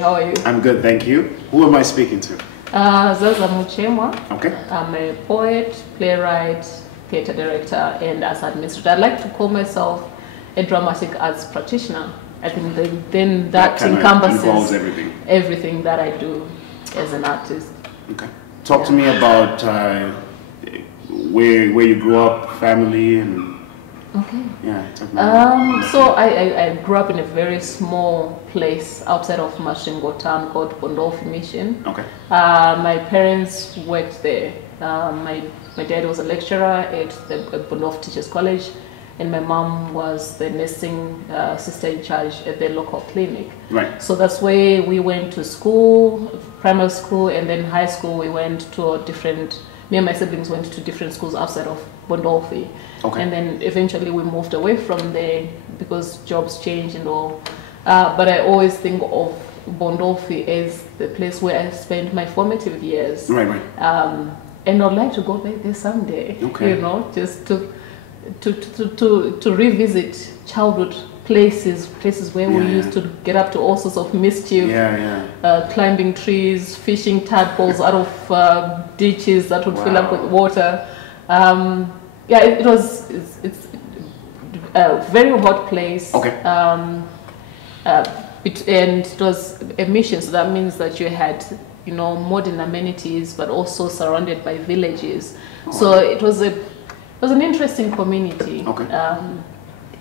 how are you? I'm good, thank you. Who am I speaking to? Zaza Muchemwa. Okay. I'm a poet, playwright, theatre director, and as administrator. I'd like to call myself a dramatic arts practitioner. I think then that encompasses involves everything that I do as an artist. Okay. Talk to me about where you grew up, family, and okay. Yeah. So I grew up in a very small place outside of Muchemwa town called Bondolfi Mission. Okay. My parents worked there. My dad was a lecturer at the Bondolfi Teachers College, and my mom was the nursing sister in charge at the local clinic. Right. So that's where we went to school, primary school, and then high school. We went to me and my siblings went to different schools outside of Bondolfi. Okay. And then eventually we moved away from there because jobs changed and all. But I always think of Bondolfi as the place where I spent my formative years. Right. And I'd like to go back there someday. Okay. You know, just to revisit childhood places where we used to get up to all sorts of mischief. Climbing trees, fishing tadpoles out of ditches that would fill up with water. It's a very hot place. Okay. And it was a mission, so that means that you had, you know, modern amenities, but also surrounded by villages. Oh. So it was an interesting community. Okay.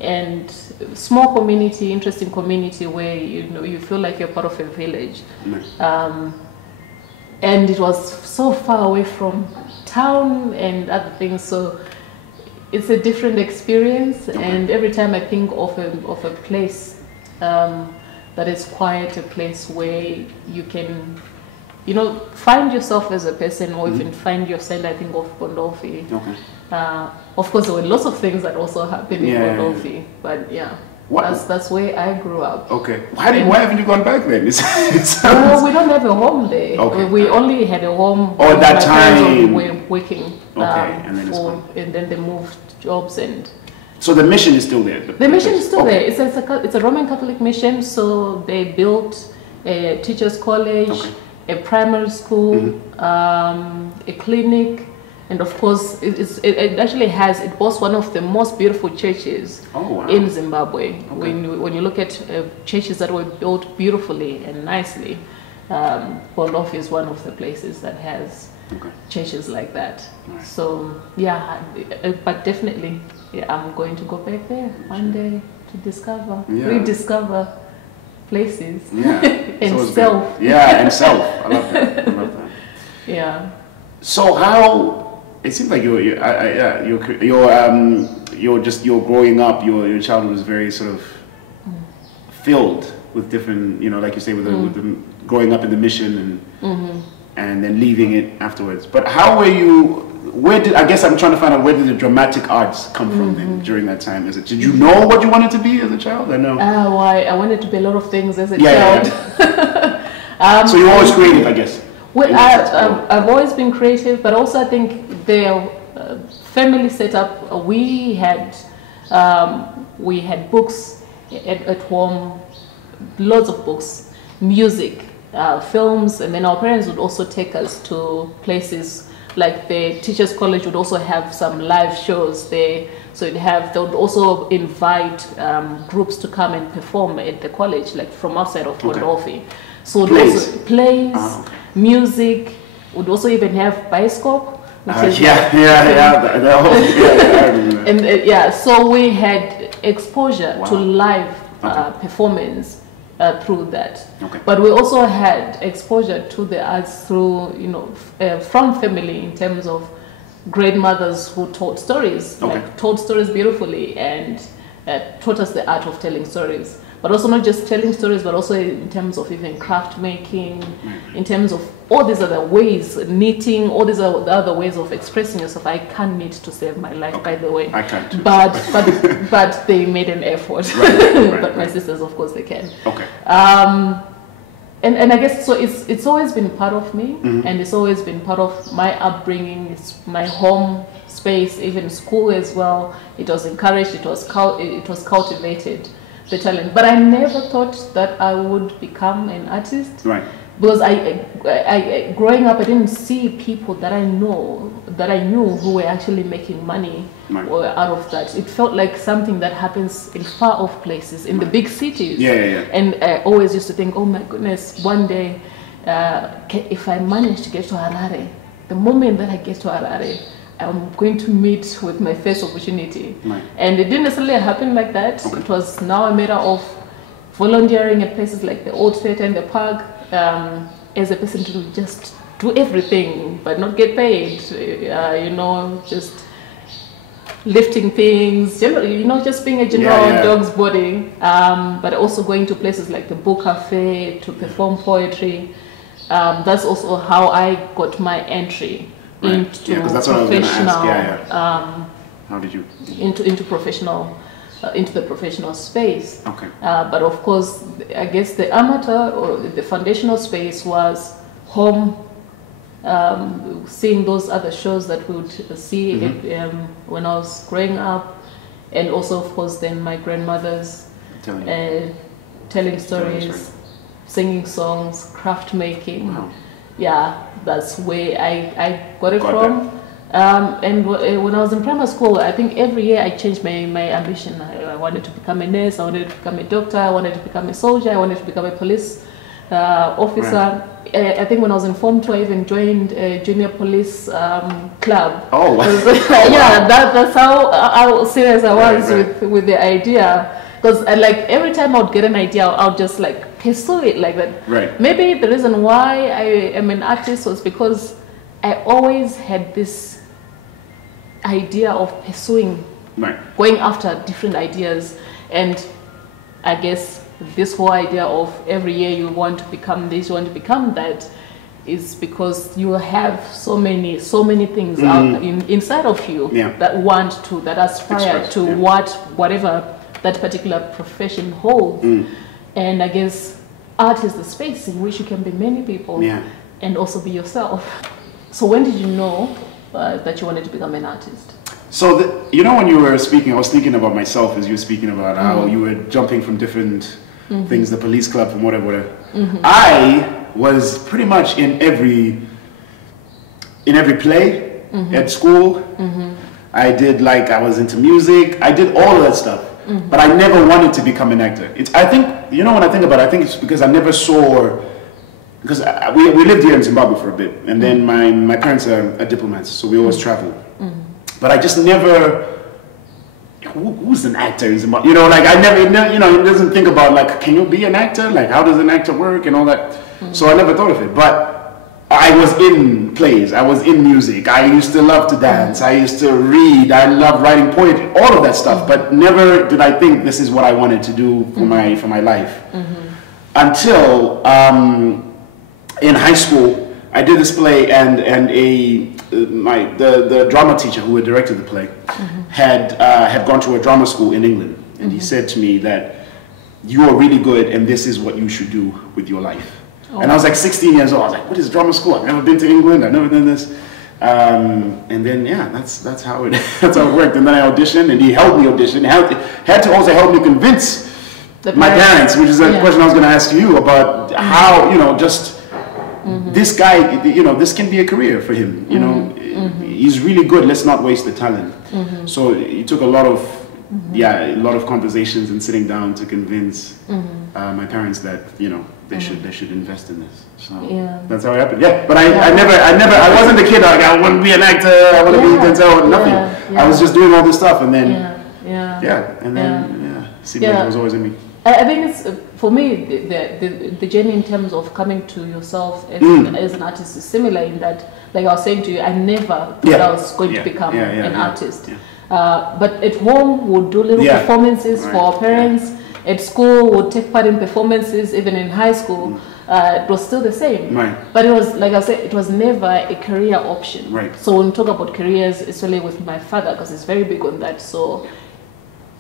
And small community, interesting community where you feel like you're part of a village. Nice. And it was so far away from town and other things, so it's a different experience. Okay. And every time I think of a place that is quiet, a place where you can, you know, find yourself as a person, or even find yourself, I think of Bondolfi. Okay. Of course, there were lots of things that also happened in Bondolfi, but that's where I grew up. Okay. Why haven't you gone back then? Well, we don't have a home there. Okay. We only had a home. Oh, that time. We were working. Okay, and then and then they moved jobs and. So the mission is still there. The mission is still there. It's a Roman Catholic mission. So they built a teachers' college, a primary school, a clinic. And of course, it actually boasts one of the most beautiful churches in Zimbabwe. Okay. When you look at churches that were built beautifully and nicely, Bondolfi is one of the places that has churches like that. Nice. So but definitely, I'm going to go back there one day to rediscover places. Yeah. And self. And self. I love that. Yeah. So how? It seems like you're growing up. Your childhood was very sort of filled with different, you know, like you say, with the growing up in the mission and then leaving it afterwards. But how were you? I guess I'm trying to find out, where did the dramatic arts come from then, during that time? Did you know what you wanted to be as a child? I know. I wanted to be a lot of things as a child. So you're always creative, I guess. Well, I've always been creative, but also I think the family setup. We had books at home, lots of books, music, films, and then our parents would also take us to places like the Teachers College would also have some live shows there. So they would also invite groups to come and perform at the college, like from outside of Bondolfi. So plays, music. Would also even have Spitzkop. And so we had exposure to live performance through that. But we also had exposure to the arts through, you know, from family, in terms of great mothers who told stories, told stories beautifully, and taught us the art of telling stories. But also not just telling stories, but also in terms of even craft making, in terms of all these other ways, knitting, all these other ways of expressing yourself. I can't knit to save my life, by the way. I can't too. But they made an effort. But my sisters, of course, they can. And I guess so. It's always been part of me, and it's always been part of my upbringing. It's my home space, even school as well. It was encouraged. It was cultivated. the talent. But I never thought that I would become an artist. Right. Because I growing up, I didn't see people that I knew who were actually making money out of that. It felt like something that happens in far off places, in the big cities. And I always used to think, oh my goodness, one day, if I manage to get to Harare, the moment that I get to Harare, I'm going to meet with my first opportunity. And it didn't necessarily happen like that. It was now a matter of volunteering at places like the Old Theatre and the Park, as a person to just do everything but not get paid, you know, just lifting things, you know, just being a general dog's body, but also going to places like the book cafe to perform poetry. That's also how I got my entry into professional. How did you into professional? Into the professional space. Okay. But of course, I guess the amateur or the foundational space was home, seeing those other shows that we would see when I was growing up, and also of course then my grandmother's telling stories, singing songs, craft making. Yeah, that's where I got it from. And when I was in primary school, I think every year I changed my ambition. I wanted to become a nurse, I wanted to become a doctor, I wanted to become a soldier, I wanted to become a police officer. I think when I was in Form 2, I even joined a junior police club. Oh, wow. Yeah, that's how serious I was with the idea. Because like every time I would get an idea, I would just like pursue it like that. Maybe the reason why I am an artist was because I always had this idea of pursuing, going after different ideas, and I guess this whole idea of every year you want to become this, you want to become that, is because you have so many things out inside of you that aspire to whatever that particular profession holds. And I guess art is the space in which you can be many people and also be yourself. So when did you know that you wanted to become an artist? So, you know, when you were speaking, I was thinking about myself as you were speaking about how you were jumping from different things, the police club, from whatever. I was pretty much in every play at school. I did, like, I was into music. I did all of that stuff. But I never wanted to become an actor. I think, you know, when I think about it, I think it's because I never saw... Because we lived here in Zimbabwe for a bit, and then my parents are diplomats, so we always traveled. But I just never, who's an actor in Zimbabwe? You know, like I never, you know, it doesn't think about like, can you be an actor? Like, how does an actor work and all that? So I never thought of it. But I was in plays, I was in music, I used to love to dance, I used to read, I loved writing poetry, all of that stuff. But never did I think this is what I wanted to do for my life. Until in high school, I did this play, and the drama teacher who had directed the play had gone to a drama school in England, and he said to me that you are really good, and this is what you should do with your life. And I was like 16 years old. I was like, what is drama school? I've never been to England. I've never done this. And then that's how it worked. And then I auditioned, and he helped me audition. Had to also help me convince my parents, which is a question I was going to ask you about how, you know, just. This guy, you know, this can be a career for him, you know, he's really good, let's not waste the talent. So it took a lot of conversations and sitting down to convince my parents that, you know, they should invest in this. So that's how it happened. But I wasn't a kid like I want to be an actor, I want to be a dancer, nothing. I was just doing all this stuff, and then seemed like it was always in me. I think it's, for me, the journey in terms of coming to yourself as an artist is similar in that, like I was saying to you, I never thought I was going to become an artist. But at home, we'll do little performances for our parents. At school, we'll take part in performances, even in high school. It was still the same. But it was, like I said, it was never a career option. So when we talk about careers, especially with my father, because he's very big on that. So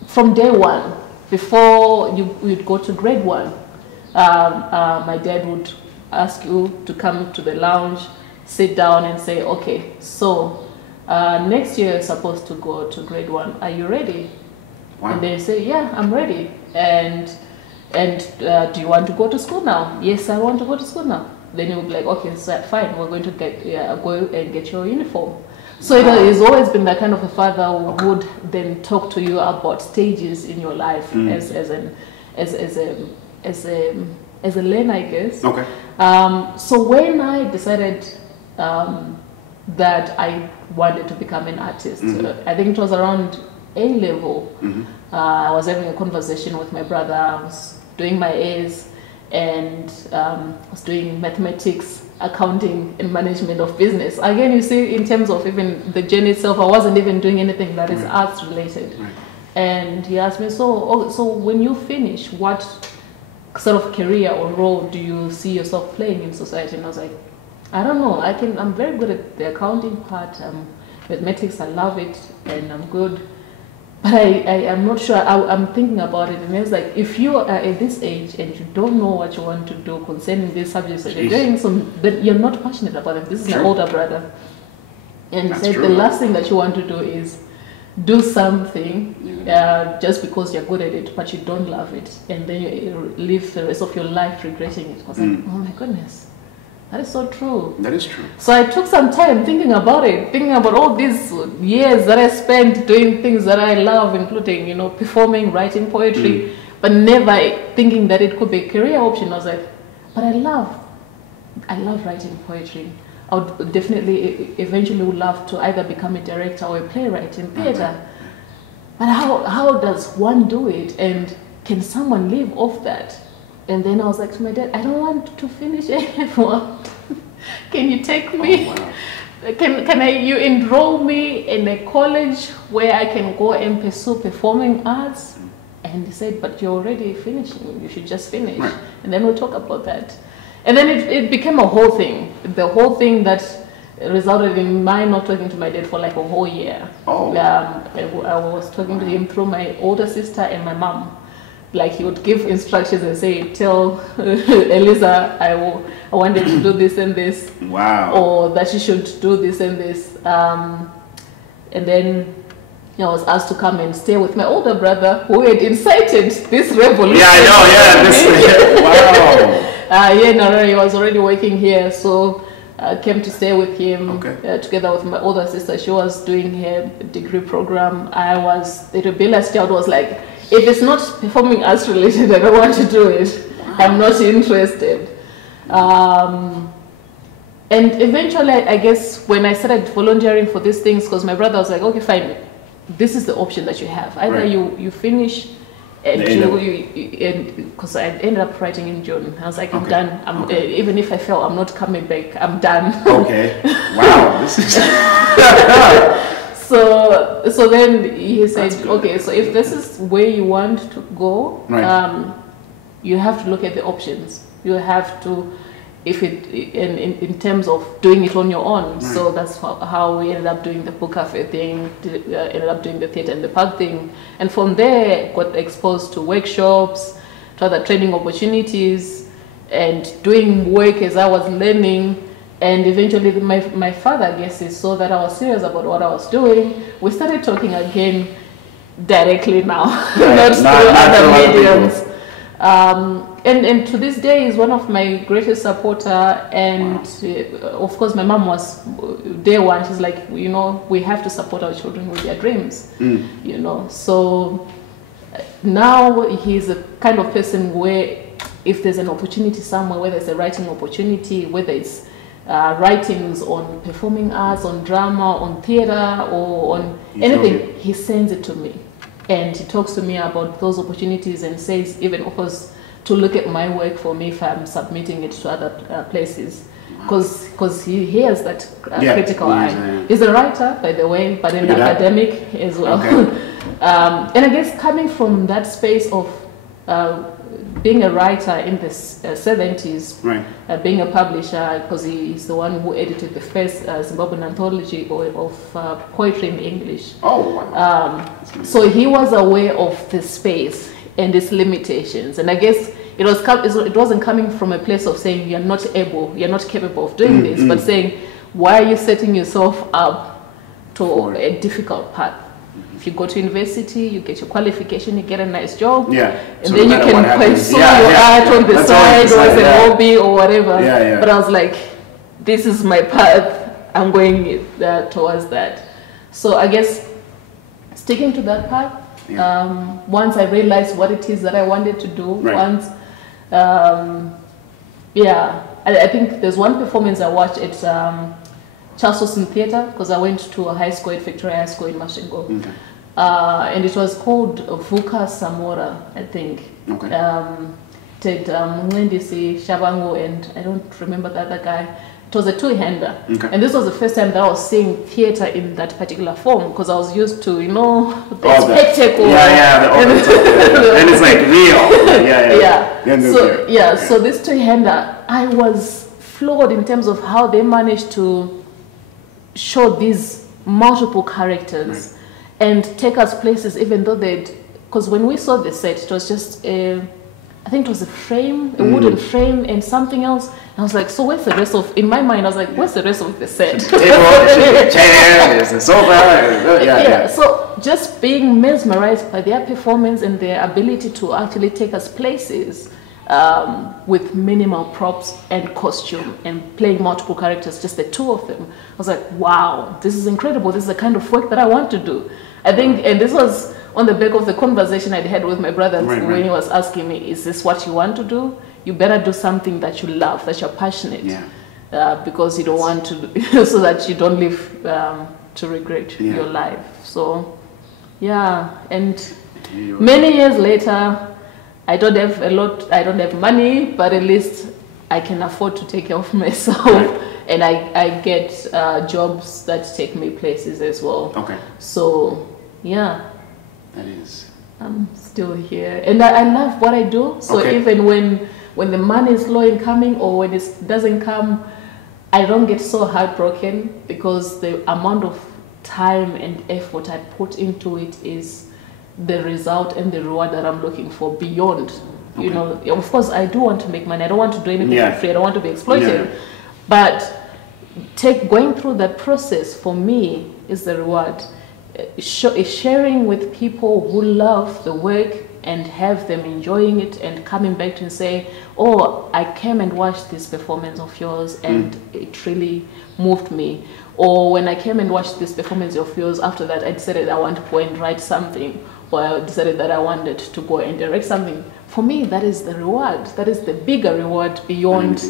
from day one, before you'd go to grade 1, my dad would ask you to come to the lounge, sit down and say, okay, so next year you're supposed to go to grade 1. Are you ready? And they say, yeah, I'm ready. and do you want to go to school now? Yes, I want to go to school now. Then you'll be like, okay, so fine, we're going to go and get your uniform. So it has always been that kind of a father who would then talk to you about stages in your life as a learner, I guess. Okay. So when I decided that I wanted to become an artist, I think it was around A level. I was having a conversation with my brother. I was doing my A's and I was doing mathematics, accounting and management of business. Again, you see, in terms of even the journey itself, I wasn't even doing anything that is arts related. And he asked me, so when you finish, what sort of career or role do you see yourself playing in society? And I was like, I don't know. I'm very good at the accounting part. Mathematics, I love it, and I'm good. But I'm not sure. I'm thinking about it, and it's like, if you are at this age and you don't know what you want to do concerning these subjects that you're doing, then you're not passionate about it. This is my older brother, and he said the last thing that you want to do is do something just because you're good at it, but you don't love it, and then you live the rest of your life regretting it. I was like, oh my goodness. That is so true. That is true. So I took some time thinking about it, thinking about all these years that I spent doing things that I love, including, you know, performing, writing poetry, but never thinking that it could be a career option. I was like, but I love writing poetry. I would definitely eventually would love to either become a director or a playwright in theater. But how does one do it? And can someone live off that? And then I was like to my dad, I don't want to finish anymore. Can you take me? Oh, wow. Can you enroll me in a college where I can go and pursue performing arts? And he said, but you're already finishing. You should just finish. Right. And then we'll talk about that. And then it became a whole thing. The whole thing that resulted in my not talking to my dad for like a whole year. Oh. I was talking to him through my older sister and my mom. Like, he would give instructions and say, tell Eliza I wanted to do this and this. Wow. Or that she should do this and this. And then I was asked to come and stay with my older brother who had incited this revolution. Yeah, I know, wow. He was already working here, so I came to stay with him together with my older sister. She was doing her degree program. The rebellious child was like, if it's not performing arts related, I don't want to do it. Wow. I'm not interested. And eventually, I guess, when I started volunteering for these things, because my brother was like, okay, fine, this is the option that you have. Either you finish, and because I ended up writing in June. I was like, I'm done. Even if I fail, I'm not coming back. I'm done. Okay. Wow. This is... So then he said, okay, so if this is where you want to go, you have to look at the options. You have to, in terms of doing it on your own. So that's how we ended up doing the book cafe thing, ended up doing the theater and the park thing. And from there, got exposed to workshops, to other training opportunities, and doing work as I was learning. And eventually my father, I guess, saw that I was serious about what I was doing. We started talking again directly now, not through other mediums. And to this day is one of my greatest supporter. And of course, my mom was day one. She's like, you know, we have to support our children with their dreams, you know. So now he's a kind of person where if there's an opportunity somewhere, whether it's a writing opportunity, whether it's writings on performing arts, on drama, on theater, or on anything, he sends it to me. And he talks to me about those opportunities and says, even offers to look at my work for me if I'm submitting it to other places. Because he has that critical eye. He's a writer, by the way, but an academic as well. And I guess coming from that space of being a writer in the 70s, being a publisher, because he's the one who edited the first Zimbabwean anthology of poetry in English. Oh, wow. So he was aware of the space and its limitations. And I guess it wasn't coming from a place of saying you're not capable of doing this, but saying, why are you setting yourself up to a difficult path? if you go to university, you get your qualification, you get a nice job, Yeah. and So then no you matter can what happens, pursue your art on the side, or as a hobby or whatever. But I was like, this is my path. I'm going towards that. So I guess sticking to that path. Once I realized what it is that I wanted to do, I think there's one performance I watched at Charles Theatre, because I went to a high school at Victoria High School in Masvingo. Okay. And it was called Vuka Samora, I think. Okay. Ted Mungendisi, Shabango, and I don't remember the other guy. It was a two-hander. Okay. And this was the first time that I was seeing theatre in that particular form, because I was used to, you know, the spectacle. And it's like real. So this two-hander, I was floored in terms of how they managed to show these multiple characters and take us places, even though because when we saw the set, it was just I think it was a frame, a wooden frame, and something else. And I was like, so where's the rest of? In my mind, I was like, where's the rest of the set? There's the sofa. So just being mesmerized by their performance and their ability to actually take us places with minimal props and costume and playing multiple characters, just the two of them. I was like, wow, this is incredible. This is the kind of work that I want to do. I think, and this was on the back of the conversation I'd had with my brother when he was asking me, is this what you want to do? You better do something that you love, that you're passionate, because you don't want to, so that you don't live to regret your life. So, and many years later, I don't have money, but at least I can afford to take care of myself, and I get jobs that take me places as well. Okay. So, that is. I'm still here, and I love what I do. So even when the money is slow in coming, or when it doesn't come, I don't get so heartbroken, because the amount of time and effort I put into it is the result and the reward that I'm looking for beyond. You know, of course, I do want to make money. I don't want to do anything for free. I don't want to be exploited. But going through that process for me is the reward. Sharing with people who love the work and have them enjoying it and coming back to and say, oh, I came and watched this performance of yours and it really moved me. Or when I came and watched this performance of yours, after that I decided I want to go and write something, or I decided that I wanted to go and direct something. For me, that is the reward. That is the bigger reward beyond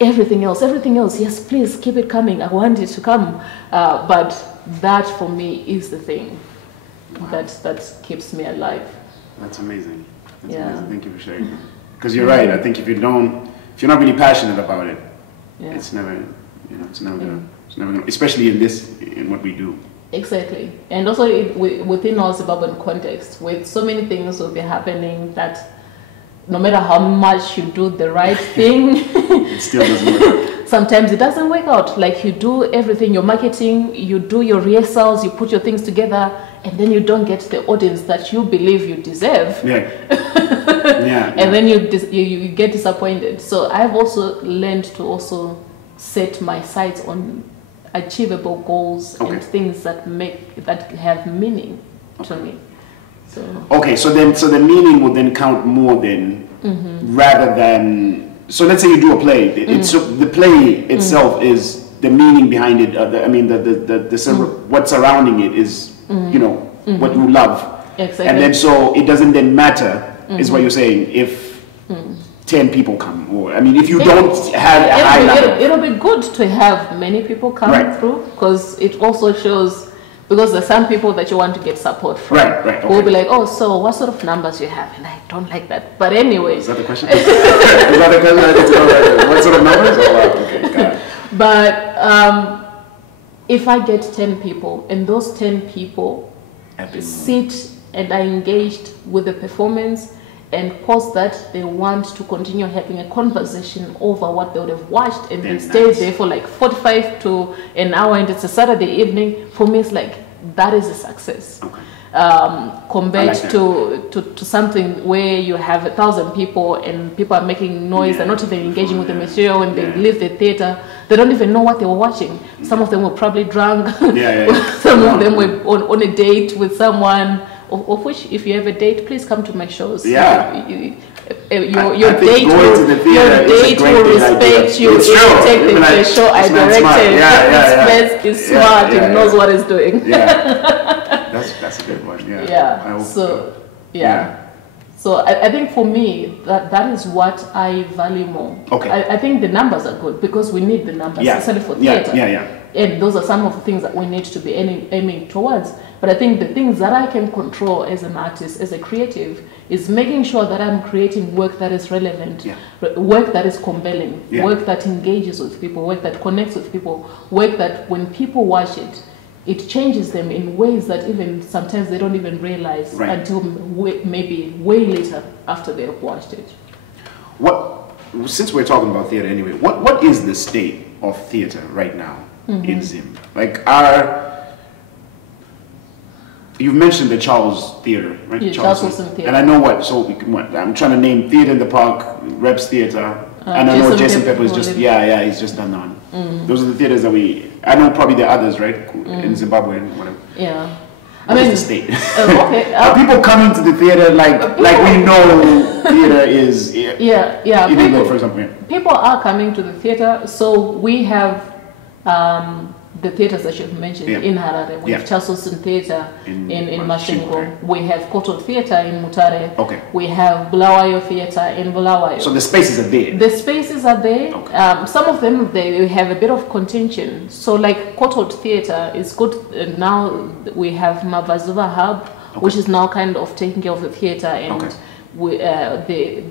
everything else. Everything else, yes, please keep it coming. I want it to come. But that for me is the thing that keeps me alive. That's amazing. That's amazing. Thank you for sharing. Because you're right. I think if you're not really passionate about it, it's never gonna, especially in what we do. Exactly. And also within our Zimbabwean context, with so many things will be happening that no matter how much you do the right thing, it still doesn't work. Sometimes it doesn't work out. Like, you do everything, your marketing, you do your rehearsals, you put your things together, and then you don't get the audience that you believe you deserve. And then you get disappointed. So I've also learned to also set my sights on achievable goals and things that have meaning to me. So so the meaning will then count more then, rather than. So let's say you do a play. The play itself is the meaning behind it. What's surrounding it is what you love. Exactly. And then so it doesn't then matter, is what you're saying, if 10 people come, or if you don't have a high level. It'll be good to have many people come through, because it also shows. Because there's some people that you want to get support from. Who will be like, oh, so what sort of numbers you have? And I don't like that. But anyway. Is that the question? Is that the question? What sort of numbers? Okay, got it. But if I get 10 people, and those 10 people sit and are engaged with the performance, and post that they want to continue having a conversation over what they would have watched, and they stay there for like 45 to an hour, and it's a Saturday evening, for me it's like, that is a success. Okay. Compared like to something where you have 1,000 people and people are making noise, they're not even engaging with the material. When they leave the theater, they don't even know what they were watching. Some of them were probably drunk. Some of them were on a date with someone, of which, if you have a date, please come to my shows. Your date will respect you if you take the show I directed. This place is smart and knows what it's doing. That's a good one. So I think for me that is what I value more. Okay. I think the numbers are good because we need the numbers, especially for theater. And those are some of the things that we need to be aiming towards. But I think the things that I can control as an artist, as a creative, is making sure that I'm creating work that is relevant, work that is compelling, work that engages with people, work that connects with people, work that when people watch it, it changes them in ways that even sometimes they don't even realize until maybe way later after they have watched it. Since we're talking about theater anyway, what is the state of theater right now in Zim? Like you've mentioned the Charles Theater, right? Yeah, Charles Wilson Theater. And I know I'm trying to name Theater in the Park, Reps Theater, and I know Jason Pepper is just, he's just done that. Those are the theaters that I know probably there are others, right? In Zimbabwe and whatever. Yeah. What is the state? Are people coming to the theater like we know theater is illegal, for example? People are coming to the theater, so we have the theaters that you've mentioned in Harare. We have Charles Wilson Theater in Muchemwa. We have Koto Theater in Mutare. Okay. We have Bulawayo Theater in Bulawayo. So the spaces are there? The spaces are there. Okay. Some of them, they have a bit of contention. So like Koto Theater is good. Now we have Mavazuva Hub, which is now kind of taking care of the theater and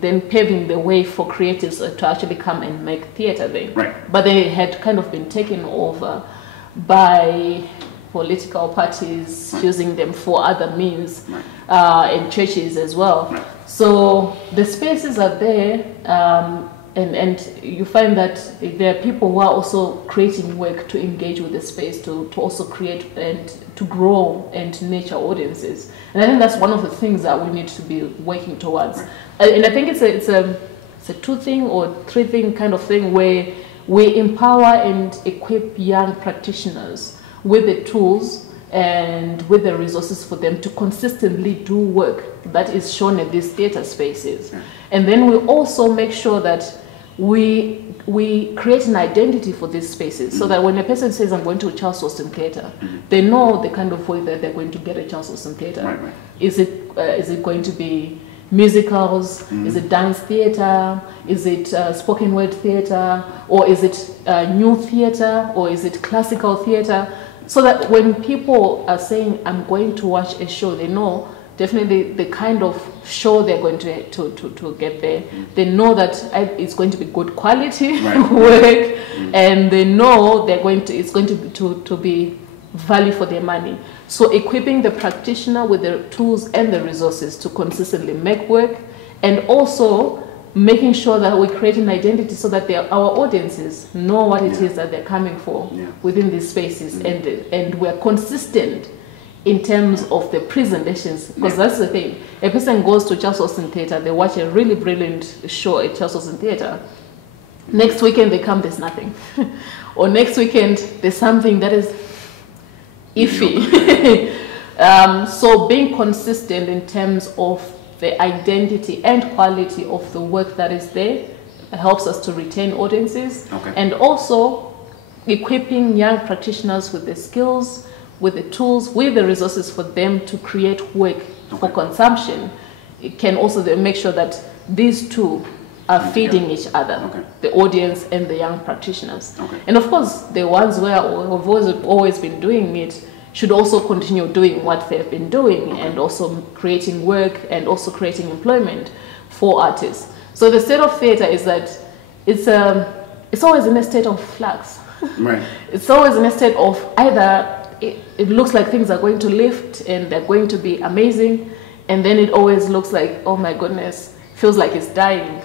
then paving the way for creatives to actually come and make theater there. Right. But they had kind of been taken over by political parties using them for other means, and churches as well. So the spaces are there, and you find that there are people who are also creating work to engage with the space, to also create and to grow and nurture audiences. And I think that's one of the things that we need to be working towards. And I think it's a 2-thing or 3-thing kind of thing where we empower and equip young practitioners with the tools and with the resources for them to consistently do work that is shown at these theater spaces. And then we also make sure that we create an identity for these spaces so that when a person says, I'm going to a Charles Wilson Theater, they know the kind of way that they're going to get a Charles Wilson Theater. Is it going to be musicals? Is it dance theater? Is it spoken word theater? Or is it new theater? Or is it classical theater? So that when people are saying, I'm going to watch a show, they know definitely the kind of show they're going to get there. They know that it's going to be good quality work, and they know it's going to be value for their money. So equipping the practitioner with the tools and the resources to consistently make work, and also making sure that we create an identity so that our audiences know what it is that they're coming for within these spaces, and we're consistent in terms of the presentations, because that's the thing. A person goes to Charles Wilson Theater, they watch a really brilliant show at Charles Wilson Theater. Next weekend they come, there's nothing. Or next weekend there's something that is iffy. So being consistent in terms of the identity and quality of the work that is there helps us to retain audiences, and also equipping young practitioners with the skills, with the tools, with the resources for them to create work for consumption. It can also then make sure that these two are feeding each other, the audience and the young practitioners. And of course, the ones who have always been doing it should also continue doing what they've been doing, and also creating work and also creating employment for artists. So the state of theater is that it's always in a state of flux. It's always in a state of either it looks like things are going to lift and they're going to be amazing, and then it always looks like, oh my goodness, feels like it's dying.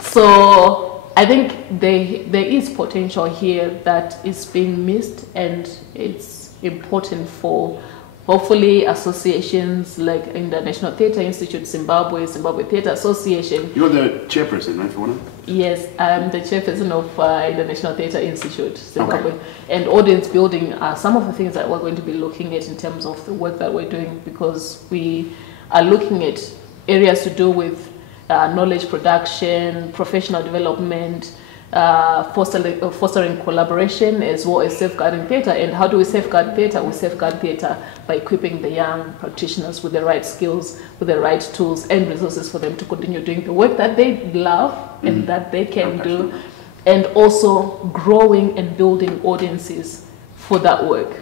So I think there is potential here that is being missed, and it's important for hopefully associations like International Theatre Institute, Zimbabwe Theatre Association. You're the chairperson, right, for one? Yes, I'm the chairperson of International Theatre Institute, Zimbabwe. Okay. And audience building are some of the things that we're going to be looking at in terms of the work that we're doing, because we are looking at areas to do with knowledge production, professional development, fostering collaboration, as well as safeguarding theatre. And how do we safeguard theatre? We safeguard theatre by equipping the young practitioners with the right skills, with the right tools and resources for them to continue doing the work that they love and that they can do, and also growing and building audiences for that work.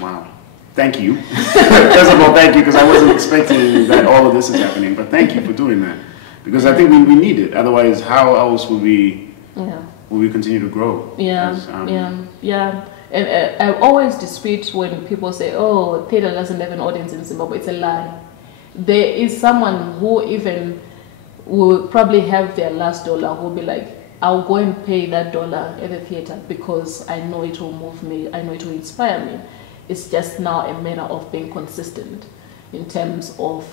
Wow. Thank you. First of all, thank you, because I wasn't expecting that all of this is happening, but thank you for doing that. Because I think we need it. Otherwise, how else will we continue to grow? Yeah, yeah. And I always dispute when people say, "Oh, theatre doesn't have an audience in Zimbabwe." It's a lie. There is someone who even will probably have their last dollar who will be like, "I'll go and pay that dollar at the theatre because I know it will move me. I know it will inspire me." It's just now a matter of being consistent in terms of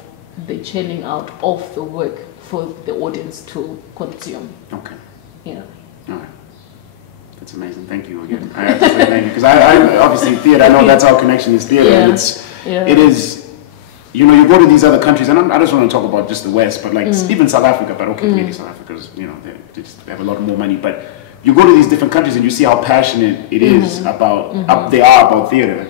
the churning out of the work for the audience to consume. Okay. Yeah. All right. That's amazing. Thank you again. I have to say thank you, because I obviously theatre. I know that's our connection is theatre. Yeah. It is. You know, you go to these other countries, and I just want to talk about just the West, but like even South Africa. But okay, maybe South Africa's, you know, they have a lot more money, but. You go to these different countries and you see how passionate it is about they are about theater.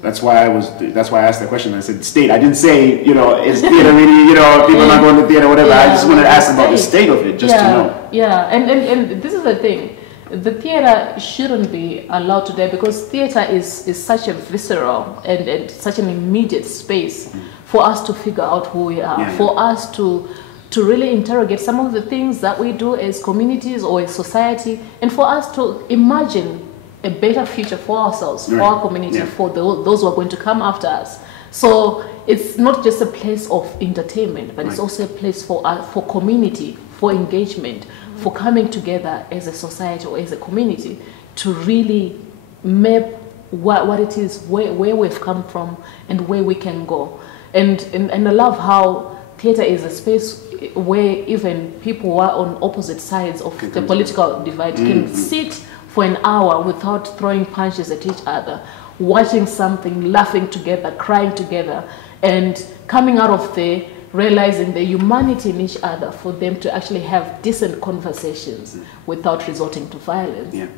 That's why I asked the question. I said state. I didn't say, you know, is theater really, you know, people not going to theater, whatever. I just wanted to ask about the state of it, just to know. Yeah, and this is the thing. The theater shouldn't be allowed to die, because theater is such a visceral and such an immediate space for us to figure out who we are, for us to really interrogate some of the things that we do as communities or as society, and for us to imagine a better future for ourselves, for our community, for those who are going to come after us. So it's not just a place of entertainment, but it's also a place for community, for engagement, for coming together as a society or as a community to really map what it is, where we've come from and where we can go. And I love how theatre is a space where even people who are on opposite sides of the political divide can sit for an hour without throwing punches at each other, watching something, laughing together, crying together, and coming out of there realizing the humanity in each other, for them to actually have decent conversations without resorting to violence. Yeah.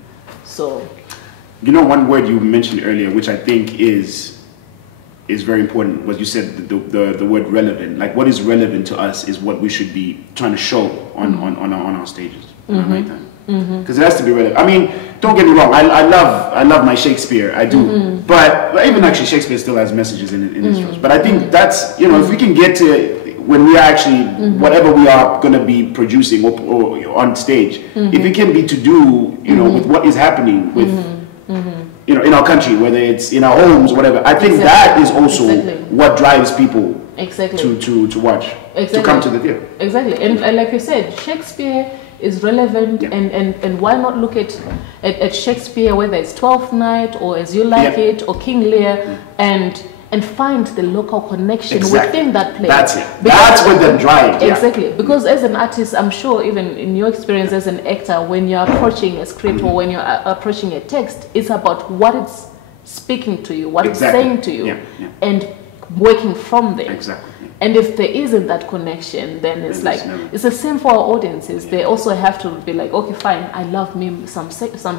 So, you know, one word you mentioned earlier, which I think is very important, was you said the word relevant. Like, what is relevant to us is what we should be trying to show on our stages. Because it has to be relevant. I mean, don't get me wrong, I love my Shakespeare, I do. But even actually Shakespeare still has messages in his shows. But I think that's, you know, if we can get to when we are actually, whatever we are going to be producing or on stage, if it can be to do, you know, with what is happening with, you know, in our country, whether it's in our homes or whatever, I think that is also what drives people to watch, to come to the theatre. Exactly. And like you said, Shakespeare is relevant, and why not look at Shakespeare, whether it's Twelfth Night or As You Like It or King Lear, and find the local connection within that play. That's it. That's what the drive. Exactly. Because as an artist, I'm sure even in your experience as an actor, when you're approaching a script or when you're approaching a text, it's about what it's speaking to you, what it's saying to you, and working from there. Exactly. And if there isn't that connection, then it's like, it's the same for our audiences. They also have to be like, okay, fine, I love me some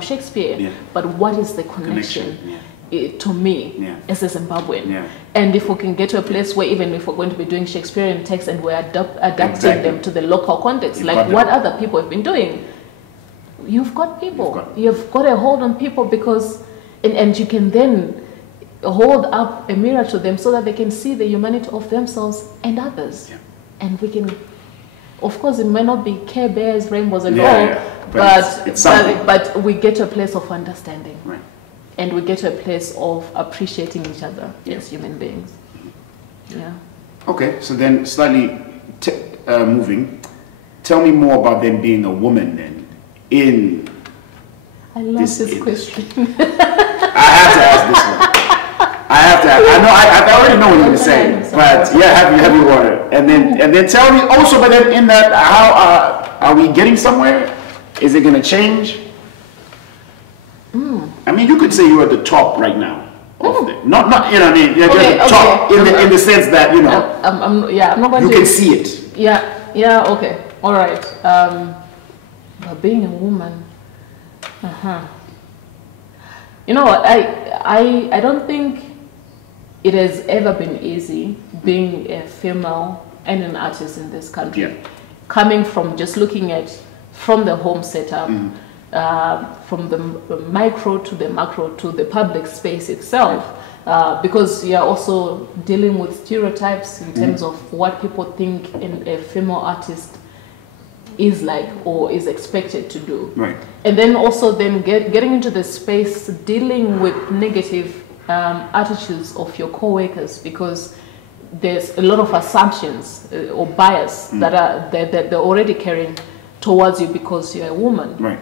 Shakespeare, but what is the connection? To me as a Zimbabwean? And if we can get to a place where even if we're going to be doing Shakespearean texts and we're adapting them to the local context, like what other people have been doing, you've got people. You've got a hold on people, because, and you can then hold up a mirror to them so that they can see the humanity of themselves and others. And we can, of course, it may not be Care Bears, rainbows and all, but we get to a place of understanding. And we get to a place of appreciating each other as human beings. Okay, so then slightly moving, tell me more about them being a woman then in I love this question. I have to ask this one. I have to. I know. I already know what you're going to say, but yeah, have your water, and then tell me also. But then in that, how are we getting somewhere? Is it going to change? I mean, you could say you're at the top right now. Not you know what I mean. You're at the top in the sense that you know. I'm not going to. You can see it. Yeah. Okay. All right. But being a woman. You know what? I don't think it has ever been easy being a female and an artist in this country. Yeah. Coming from just looking at from the home setup, from the micro to the macro to the public space itself, because you're also dealing with stereotypes in terms of what people think a female artist is like or is expected to do. Right. And then also getting into the space, dealing with negative attitudes of your co-workers, because there's a lot of assumptions or bias that they're already carrying towards you because you're a woman. Right.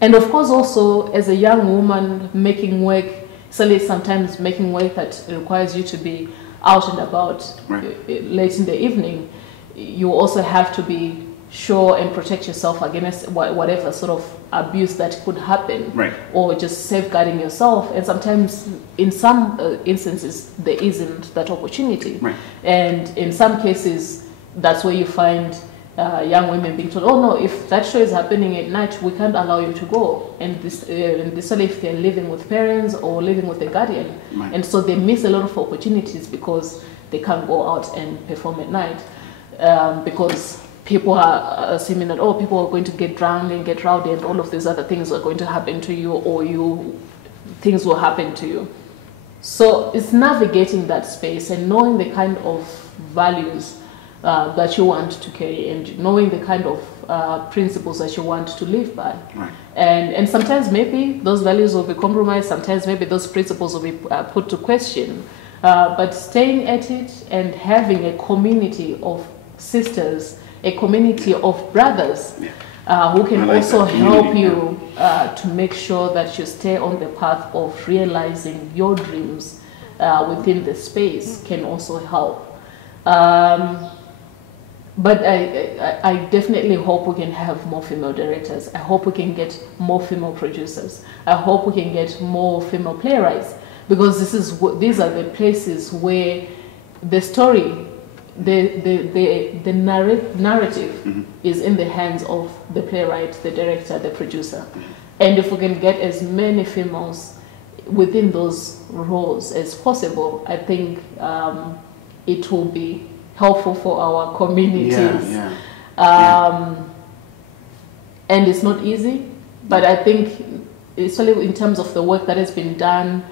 And of course also as a young woman making work, sometimes making work that requires you to be out and about late in the evening, you also have to be sure and protect yourself against whatever sort of abuse that could happen, or just safeguarding yourself. And sometimes in some instances there isn't that opportunity, and in some cases that's where you find young women being told, oh no, if that show is happening at night, we can't allow you to go. And this if they're living with parents or living with a guardian, and so they miss a lot of opportunities because they can't go out and perform at night. Because people are assuming that, oh, people are going to get drunk and get rowdy and all of these other things are going to happen to you, or things will happen to you. So it's navigating that space and knowing the kind of values that you want to carry, and knowing the kind of principles that you want to live by. And sometimes maybe those values will be compromised, sometimes maybe those principles will be put to question. But staying at it and having a community of sisters, a community of brothers who can also help you to make sure that you stay on the path of realizing your dreams within the space can also help. But I definitely hope we can have more female directors. I hope we can get more female producers. I hope we can get more female playwrights, because these are the places where the story, the narrative is in the hands of the playwright, the director, the producer. And if we can get as many females within those roles as possible, I think it will be helpful for our communities. And it's not easy, but I think, especially in terms of the work that has been done,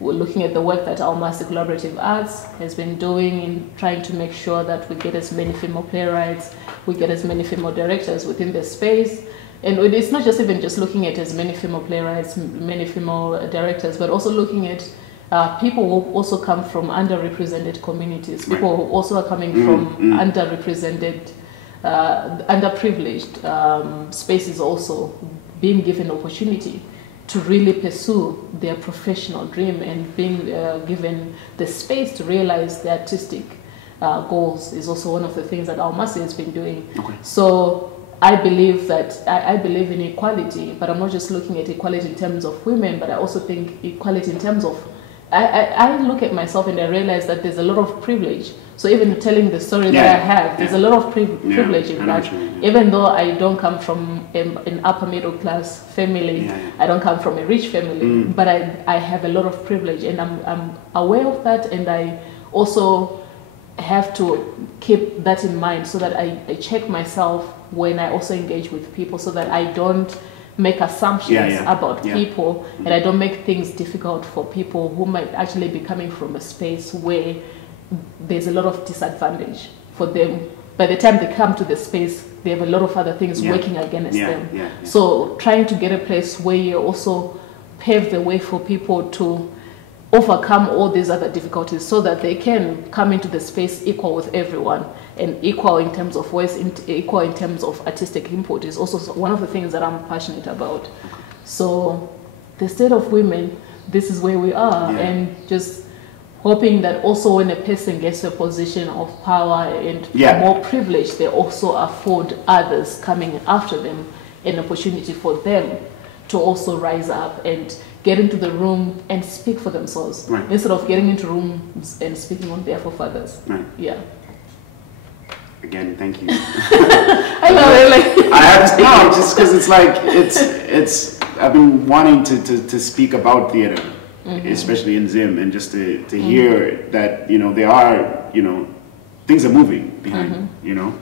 we're looking at the work that our Master Collaborative Arts has been doing in trying to make sure that we get as many female playwrights, we get as many female directors within the space. And it's not just even just looking at as many female playwrights, many female directors, but also looking at people who also come from underrepresented communities, people who also are coming from underrepresented, underprivileged spaces, also being given opportunity to really pursue their professional dream and being given the space to realize their artistic goals is also one of the things that our master has been doing. So I believe that I believe in equality, but I'm not just looking at equality in terms of women, but I also think equality in terms of, I look at myself and I realize that there's a lot of privilege. So even telling the story that I have, there's a lot of privilege in that. Even though I don't come from an upper middle class family, I don't come from a rich family, but I have a lot of privilege, and I'm aware of that, and I also have to keep that in mind so that I check myself when I also engage with people, so that I don't make assumptions about people, and I don't make things difficult for people who might actually be coming from a space where there's a lot of disadvantage for them. By the time they come to the space, they have a lot of other things working against them. So trying to get a place where you also pave the way for people to overcome all these other difficulties so that they can come into the space equal with everyone and equal in terms of voice, equal in terms of artistic input is also one of the things that I'm passionate about. So the state of women, this is where we are, and just hoping that also when a person gets to a position of power and more privilege, they also afford others coming after them an opportunity for them to also rise up and get into the room and speak for themselves, instead of getting into rooms and speaking on behalf of others. Yeah. Again, thank you. I know, like I have to know, just because it's like it's. I've been wanting to speak about theater, especially in Zim, and just to hear that there are things are moving behind. You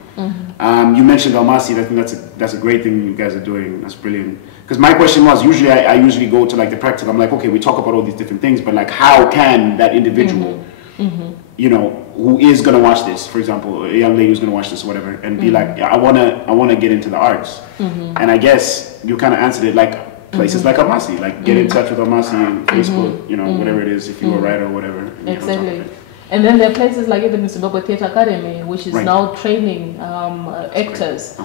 mentioned Almasi. I think that's a great thing you guys are doing. That's brilliant. Because my question was, usually I usually go to like the practical. I'm like, okay, we talk about all these different things, but like, how can that individual, who is gonna watch this, for example, a young lady who's gonna watch this or whatever, and be like, yeah, I wanna get into the arts. And I guess you kind of answered it like places like Almasi, like get in touch with Almasi on Facebook, whatever it is, if you're a writer or whatever. Exactly. And then there are places like even the Zimbabwe Theatre Academy, which is now training actors.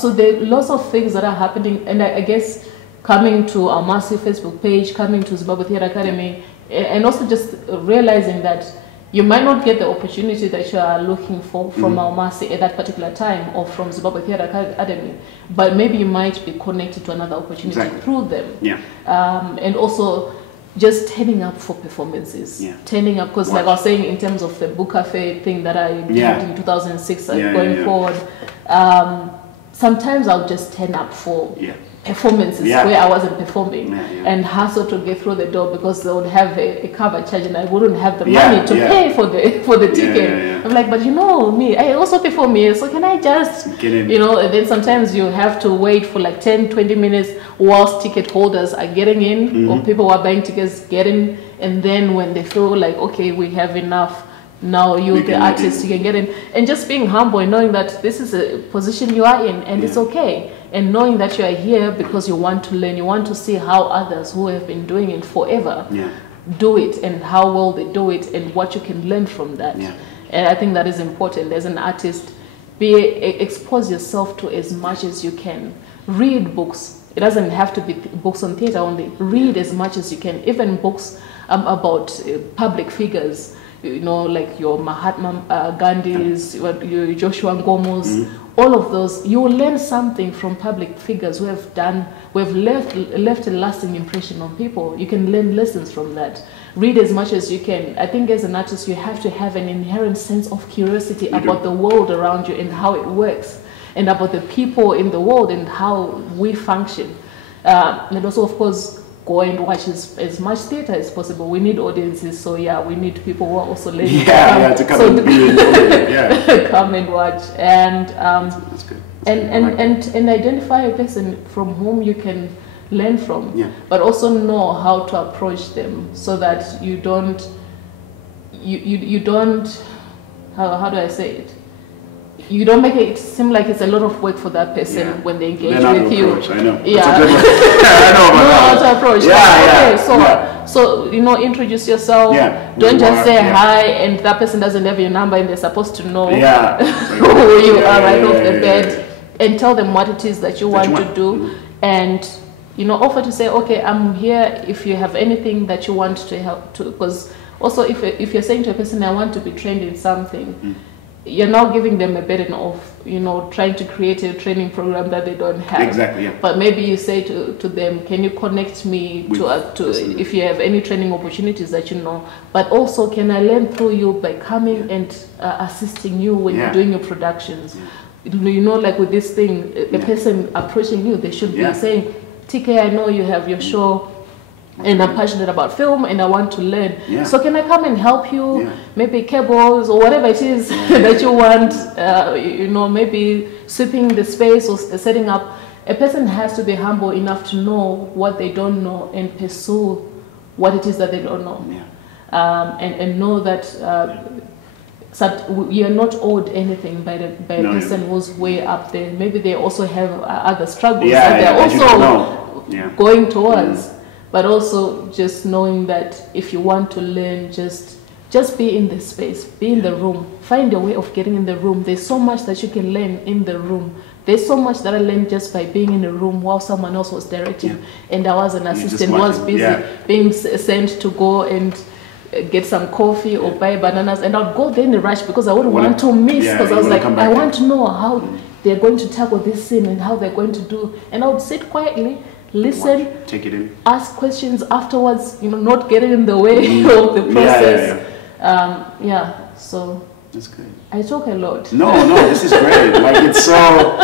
So there are lots of things that are happening, and I guess coming to our massive Facebook page, coming to Zimbabwe Theatre Academy, and also just realizing that you might not get the opportunity that you are looking for from Almasi at that particular time, or from Zimbabwe Theatre Academy, but maybe you might be connected to another opportunity through them. And also just turning up for performances, turning up, because like I was saying, in terms of the book cafe thing that I did in 2006, going forward, sometimes I'll just turn up for performances where I wasn't performing and hustle to get through the door, because they would have a cover charge and I wouldn't have the money to pay for the ticket. I'm like, but me, I also perform here, so can I just get in? And then sometimes you have to wait for like 10-20 minutes whilst ticket holders are getting in, or people who are buying tickets getting, and then when they feel like, okay, we have enough, now you, the artist, you can get in. And just being humble and knowing that this is a position you are in, and it's okay. And knowing that you are here because you want to learn, you want to see how others who have been doing it forever do it, and how well they do it, and what you can learn from that. And I think that is important. As an artist, expose yourself to as much as you can. Read books. It doesn't have to be books on theater only. Read as much as you can, even books about public figures. Like your Mahatma Gandhis, your Joshua Ngomos, all of those. You will learn something from public figures who have left a lasting impression on people. You can learn lessons from that. Read as much as you can. I think as an artist, you have to have an inherent sense of curiosity about the world around you and how it works, and about the people in the world and how we function. And also, of course, go and watch as much theater as possible. We need audiences, so we need people who are also learning. To come and come and watch, and that's good. And identify a person from whom you can learn from, but also know how to approach them, so that you don't how do I say it? You don't make it seem like it's a lot of work for that person when they engage with you. I know. I know how to approach. So introduce yourself. Don't just say hi and that person doesn't have your number and they're supposed to know who you are right off the bat. And tell them what it is that you want to do, and offer to say, okay, I'm here if you have anything that you want to help to. Because also, if you're saying to a person, I want to be trained in something, you're now giving them a burden of, trying to create a training program that they don't have. Exactly, But maybe you say to them, can you connect me to if you have any training opportunities that but also can I learn through you by coming and assisting you when you're doing your productions. Like with this thing, a person approaching you, they should be saying, TK, I know you have your show, and I'm passionate about film and I want to learn. So can I come and help you? Maybe cables or whatever it is that you want, maybe sweeping the space or setting up. A person has to be humble enough to know what they don't know and pursue what it is that they don't know. And know that you're not owed anything by a person who's way up there. Maybe they also have other struggles that they're also going towards. But also just knowing that if you want to learn, just just be in the space, be in the room, find a way of getting in the room. There's so much that you can learn in the room. There's so much that I learned just by being in a room while someone else was directing, and I was an assistant, was busy being sent to go and get some coffee or buy bananas, and I'd go there in a rush because I wouldn't want to miss, because I was like, I want to know how they're going to tackle this scene and how they're going to do, and I would sit quietly, listen, take it in, ask questions afterwards, you know, not getting in the way of the process. So that's good. I talk a lot. No, this is great. Like, it's so,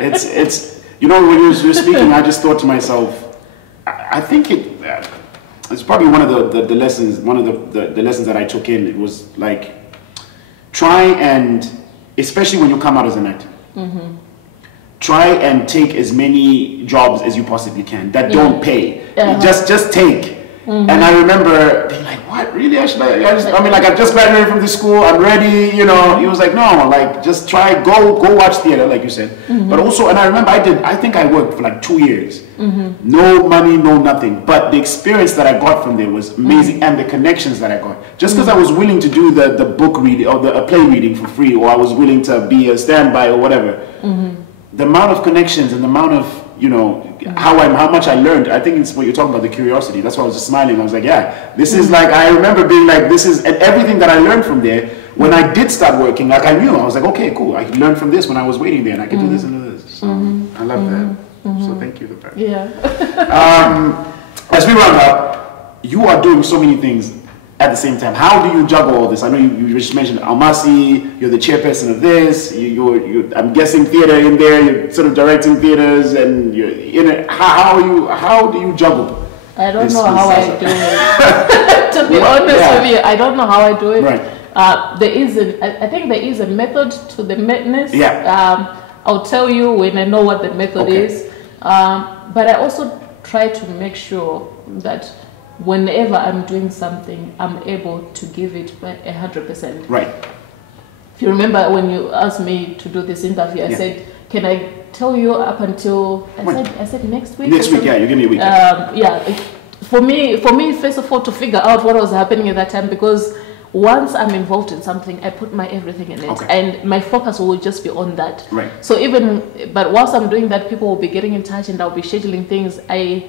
it's you know, when you were speaking, I just thought to myself, I think it's probably one of the lessons, one of the lessons that I took in. It was like, try and, especially when you come out as an actor, try and take as many jobs as you possibly can that don't pay. Just take. And I remember being like, what, really? I mean, like, I've just graduated from this school, I'm ready, you know. He was like, no, like, just try, go watch theater, like you said. But also, and I remember I think I worked for like 2 years. No money, no nothing. But the experience that I got from there was amazing, and the connections that I got. Just because I was willing to do the book reading, or the play reading for free, or I was willing to be a standby or whatever. The amount of connections and the amount of, you know, how much I learned. I think it's what you're talking about, the curiosity. That's why I was just smiling. I was like, yeah, this is like, I remember being like, this is, and everything that I learned from there, when I did start working, like, I knew, I was like, okay, cool, I learned from this when I was waiting there, and I could do this and do this. So I love that. So thank you for that. As we round up, you are doing so many things at the same time. How do you juggle all this? I know you just mentioned Almasi, you're the chairperson of this, I'm guessing theater in there, you're sort of directing theaters, and you're in it. How do you juggle? I don't know how I do it. To be honest with you, I don't know how I do it. Right. I think there is a method to the madness. I'll tell you when I know what the method is. But I also try to make sure that whenever I'm doing something, I'm able to give it 100%. Right. If you remember when you asked me to do this interview, I said, can I tell you up until, I said next week? Next week, you give me a week. For me, first of all, to figure out what was happening at that time, because once I'm involved in something, I put my everything in it, and my focus will just be on that. Right. So but whilst I'm doing that, people will be getting in touch, and I'll be scheduling things. I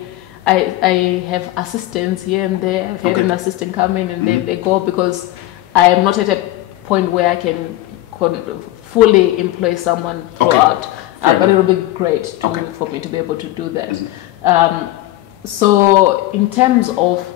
have assistants here and there. I've had an assistant come in, and they go, because I am not at a point where I can fully employ someone throughout. But it will be great for me to be able to do that. So in terms of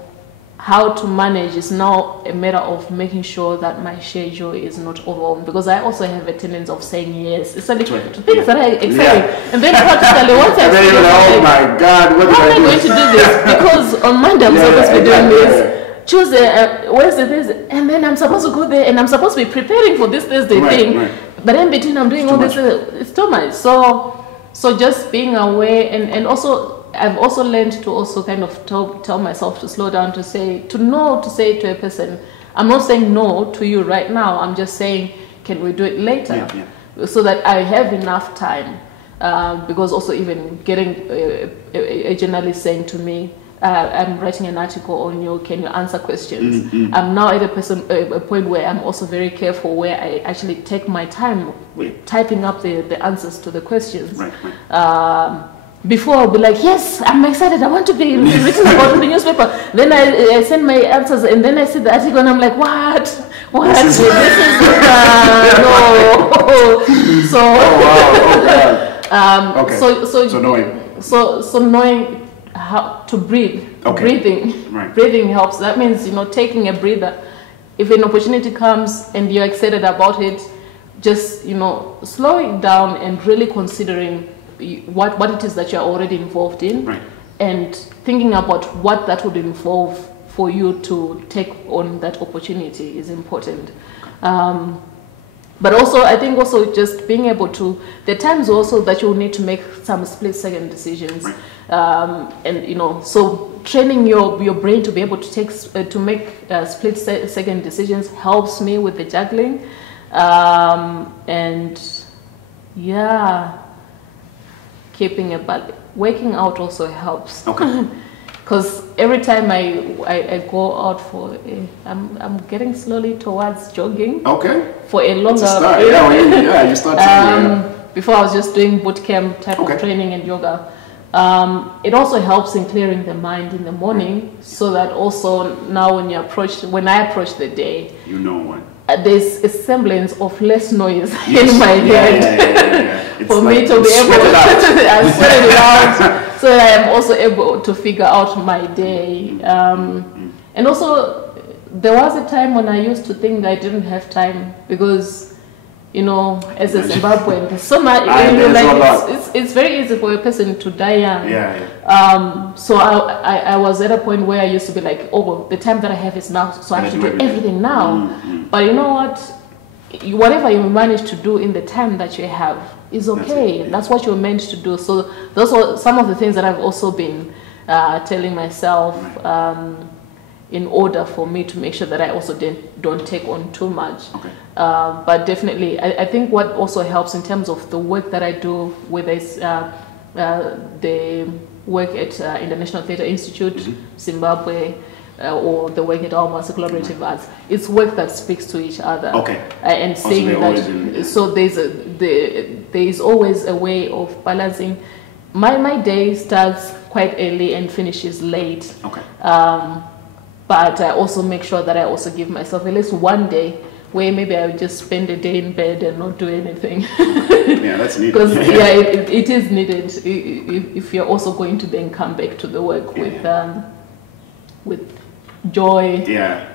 how to manage, is now a matter of making sure that my schedule is not overwhelmed, because I also have a tendency of saying yes. It's like to things that are exciting, and then practically once I say, oh my God, what how am I going to do this? Because on Monday I'm supposed to be doing this, Tuesday, Wednesday, Thursday, and then I'm supposed to go there, and I'm supposed to be preparing for this Thursday thing, but in between I'm doing all this. It's too much. So just being aware, and also I've also learned to also kind of tell myself to slow down, to say to a person, I'm not saying no to you right now, I'm just saying, can we do it later? So that I have enough time. Because also even getting a journalist saying to me, I'm writing an article on you, can you answer questions? I'm now at a point where I'm also very careful, where I actually take my time typing up the answers to the questions. Before I'll be like, yes, I'm excited, I want to be written about in the newspaper. Then I send my answers, and then I see the article, and I'm like, what? This is no. So knowing how to breathe. Breathing helps. That means, taking a breather. If an opportunity comes and you're excited about it, just slow it down and really considering what it is that you're already involved in, and thinking about what that would involve for you to take on that opportunity is important. But also, I think also just being able to, there are times also that you'll need to make some split-second decisions, and so training your brain to be able to make split-second decisions helps me with the juggling, and keeping a balance. Working out also helps. because every time I go out for I'm getting slowly towards jogging. Okay. For a longer period. Yeah, you start to before I was just doing boot camp type of training and yoga. It also helps in clearing the mind in the morning, so that also now when I approach the day, you know what. There's a semblance of less noise in my head for me to be able to spread it out, so that I am also able to figure out my day. And also, there was a time when I used to think I didn't have time because, you know, as a Zimbabwean, there's so much. It's very easy for a person to die young. So I was at a point where I used to be like, oh, the time that I have is now, so I have to do everything now. But you know what? Whatever you manage to do in the time that you have is okay. That's what you're meant to do. So those are some of the things that I've also been telling myself. In order for me to make sure that I also don't take on too much. But definitely, I think what also helps in terms of the work that I do, whether it's the work at International Theatre Institute, Zimbabwe, or the work at Almas Collaborative Arts, it's work that speaks to each other. And saying that, so there is always a way of balancing. My day starts quite early and finishes late. But I also make sure that I also give myself at least one day where maybe I would just spend a day in bed and not do anything. Yeah, that's needed. Because it is needed if you're also going to then come back to the work with joy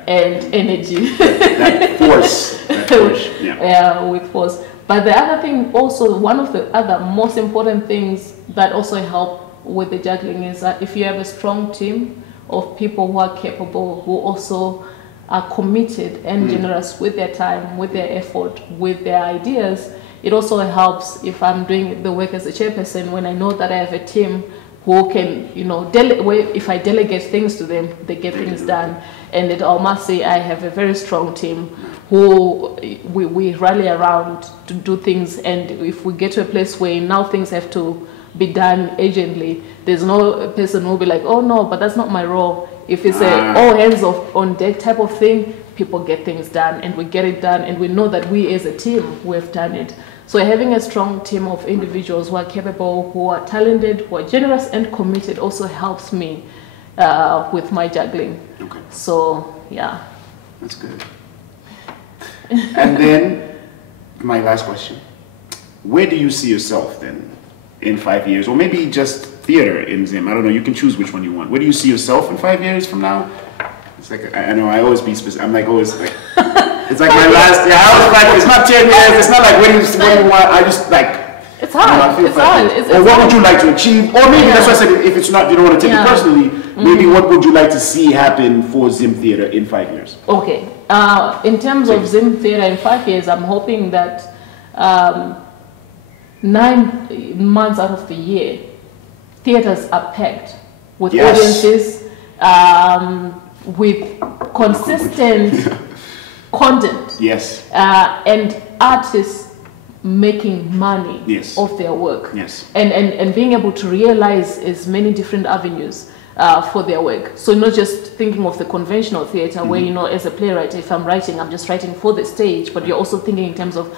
and energy. That force. With force. But the other thing also, one of the other most important things that also help with the juggling is that if you have a strong team of people who are capable, who also are committed and generous with their time, with their effort, with their ideas, it also helps if I'm doing the work as a chairperson, when I know that I have a team who can, you know, if I delegate things to them, they get things done. And I must say I have a very strong team who we rally around to do things, and if we get to a place where now things have to be done urgently, there's no person who will be like, oh no, but that's not my role. If it's a all hands on deck type of thing, people get things done, and we get it done, and we know that we as a team, we have done it. So having a strong team of individuals who are capable, who are talented, who are generous and committed also helps me with my juggling. So yeah. That's good. And then my last question, where do you see yourself then in 5 years, or maybe just theater in Zim? I don't know, you can choose which one you want. Where do you see yourself in 5 years from now? It's like, I know I always be specific. I'm like always like, it's like my last, I always like, it's not 10 years, it's not like what do you want, I just like, it's hard, it's hard. Or what would you like to achieve? Or maybe that's why I said, if it's not, you don't want to take it personally, maybe what would you like to see happen for Zim Theater in 5 years? Okay, in terms of Zim Theater in 5 years, I'm hoping that 9 months out of the year, theaters are packed with audiences, with consistent content, and artists making money off their work, and being able to realize as many different avenues for their work. So not just thinking of the conventional theater where, you know, as a playwright, if I'm writing, I'm just writing for the stage, but you're also thinking in terms of,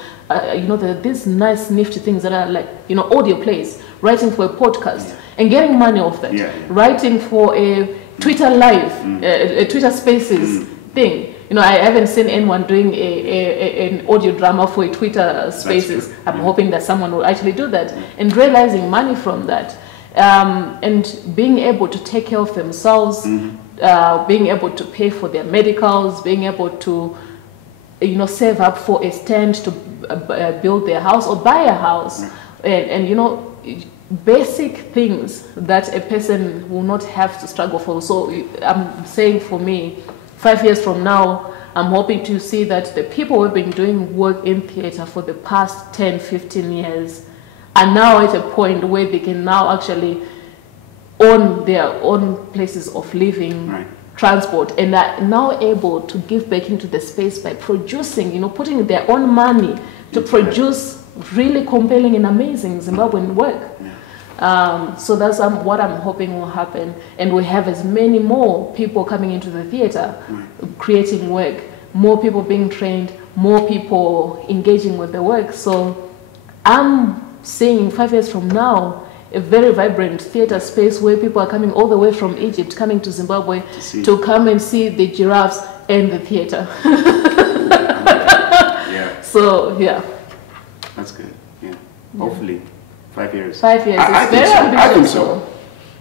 you know, these nice nifty things that are like, you know, audio plays, writing for a podcast and getting money off that, writing for a Twitter live, a Twitter spaces thing. You know, I haven't seen anyone doing an audio drama for a Twitter spaces. I'm hoping that someone will actually do that, and realizing money from that, and being able to take care of themselves, being able to pay for their medicals, being able to, you know, save up for a stand to build their house or buy a house, and you know, basic things that a person will not have to struggle for. So I'm saying, for me, 5 years from now, I'm hoping to see that the people who have been doing work in theater for the past 10, 15 years are now at a point where they can now actually own their own places of living, transport, and are now able to give back into the space by producing, you know, putting their own money to produce really compelling and amazing Zimbabwean work. So that's what I'm hoping will happen. And we have as many more people coming into the theater, creating work, more people being trained, more people engaging with the work. So I'm seeing 5 years from now, a very vibrant theater space where people are coming all the way from Egypt, coming to Zimbabwe to come and see the giraffes and the theater. Yeah. So, yeah. That's good. Yeah. Hopefully, 5 years. 5 years. It's very ambitious. I think so.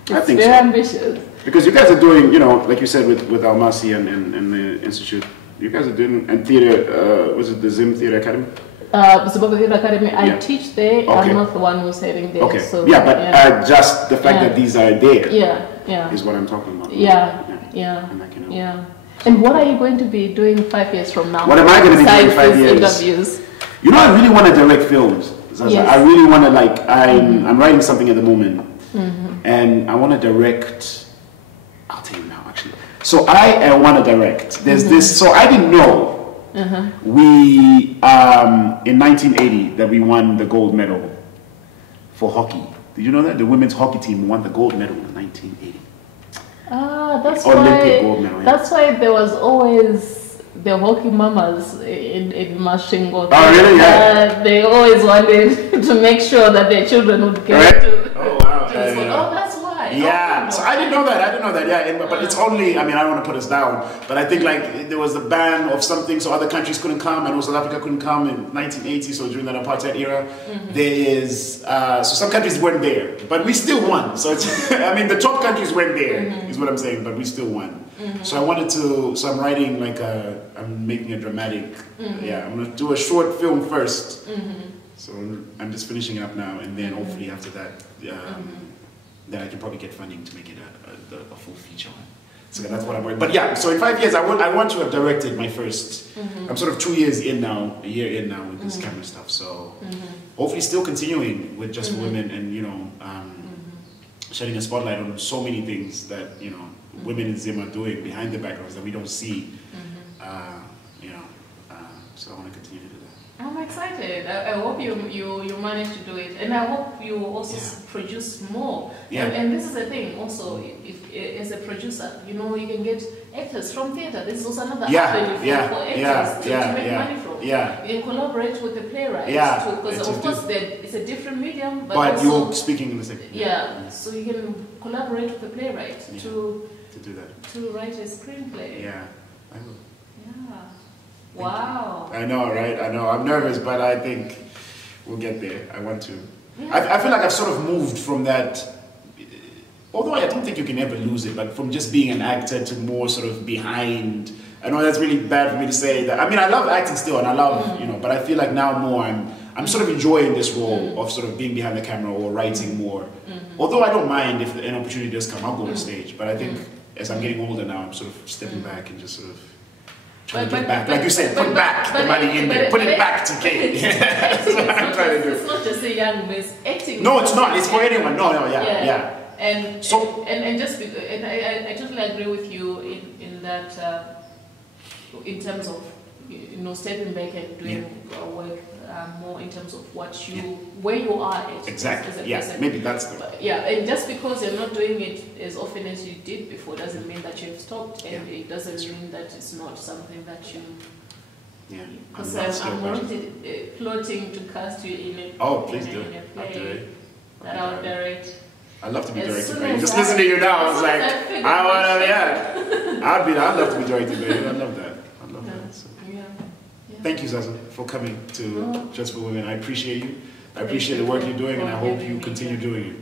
It's very ambitious. Because you guys are doing, you know, like you said with Almasi and the Institute, you guys are doing, and theater, was it the Zim Theater Academy? Zimbabwe Theatre Academy, I teach there. Okay. I'm not the one who's heading there. Okay. So, yeah, but just the fact that these are there is what I'm talking about. Yeah. And I can help. Yeah. And what are you going to be doing 5 years from now? What am I going to be doing 5 years? Interviews? You know, I really want to direct films, Zaza. Yes. I really want to, like, I'm writing something at the moment, and I want to direct, I'll tell you now, actually. So I want to direct. There's this, so I didn't know. We, in 1980, that we won the gold medal for hockey. Did you know that? The women's hockey team won the gold medal in 1980. Ah, that's Olympic why. Gold medal, That's why there was always the hockey mamas in Mashingo. Oh, really? Yeah. They always wanted to make sure that their children would get to. Oh, wow. Oh, that's why. Yeah, so I didn't know that. Yeah, but it's only, I mean, I don't want to put us down, but I think like there was a ban of something, so other countries couldn't come, and South Africa couldn't come in 1980, so during that apartheid era, there is, so some countries weren't there, but we still won. So it's, I mean, the top countries weren't there, is what I'm saying, but we still won. So I wanted to, so I'm writing like I'm making a dramatic, I'm going to do a short film first. So I'm just finishing it up now, and then hopefully after that, then I can probably get funding to make it a full feature one. So that's what I'm working. But yeah, so in 5 years, I want to have directed my first. I'm sort of 2 years in now, a year in now with this camera stuff. So hopefully still continuing with Just for Women, and you know, shedding a spotlight on so many things that you know women in Zim are doing behind the backgrounds that we don't see. You know, so I want to continue to do that. I'm excited. I hope you manage to do it, and I hope you also produce more. And this is the thing also, if as a producer, you know, you can get actors from theater. This is also another avenue for actors to make money from. You can collaborate with the playwright because of course it's a different medium, but also, you're speaking in the same. So you can collaborate with the playwright to do that, to write a screenplay. I will. Wow. I know, right? I know. I'm nervous, but I think we'll get there. I want to. I feel like I've sort of moved from that, although I don't think you can ever lose it, but from just being an actor to more sort of behind. I know that's really bad for me to say that. I mean, I love acting still, and I love, you know, but I feel like now more I'm sort of enjoying this role of sort of being behind the camera or writing more. Although I don't mind if an opportunity does come, I'll go on stage. But I think as I'm getting older now, I'm sort of stepping back and just sort of trying to get back, like you said, put back the money in there, put it back to Kate. That's what I'm trying to do. It's not just a young miss. Acting. No, it's not. It's for anyone. No, And so, and just because, and I totally agree with you in that in terms of, you know, stepping back and doing work more in terms of what you where you are at. Exactly. As a person. Maybe that's the. And just because you're not doing it as often as you did before doesn't mean that you've stopped, and it doesn't mean that it's not something that you. Because I'm already plotting to cast you in a. Oh, please do. In a play that I'll direct. I'd love to be directed by you. Just listening to you now, I was like, I want to, I'd love to be directed by you. I love that. I love that. So. Thank you, Zaza, for coming to Just for Women. I appreciate you. I appreciate the work you're doing, and I hope you continue doing it.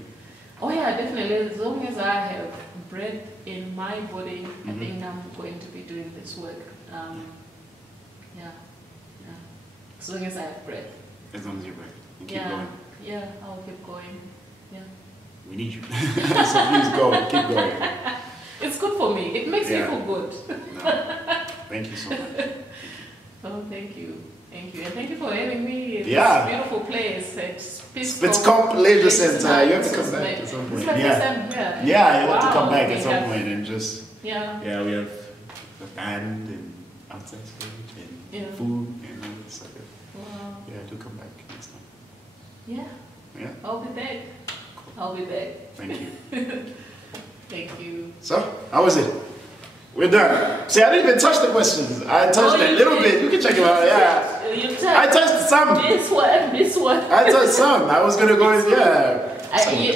Oh yeah, definitely. As long as I have breath in my body, I think I'm going to be doing this work. As long as I have breath. As long as you're breath. And keep going. Yeah, I'll keep going. Yeah. We need you. So please go. Keep going. It's good for me. It makes me feel good. No. Thank you so much. Oh, thank you. Thank you. And thank you for having me in this beautiful place at Spitzkop Leisure Center. You have to come back at some point. You have to come back at some point and just... we have a band and outside stage and food and all that stuff. Wow. Yeah, do come back next time. Yeah. I'll be back. I'll be there. Thank you. Thank you. So, how was it? We're done. See, I didn't even touch the questions. I touched a little bit. You can check it out. Yeah. You I touched some. This one. I touched some. I was gonna go in,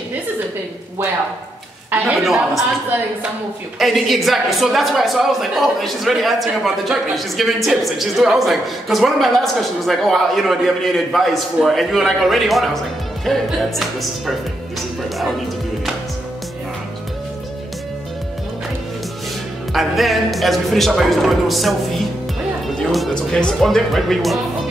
this is the thing. Well, I never ended know, up honestly. answering some of your questions. Exactly. So that's why. So I was like, oh, she's already answering about the track. She's giving tips, and she's doing. I was like, because one of my last questions was like, oh, you know, do you have any advice for? And you were like already on. I was like, okay, this is perfect. This is perfect. I don't need to do anything. So, and then, as we finish up, I used to do a little selfie with you. That's okay. So on there, right where you want.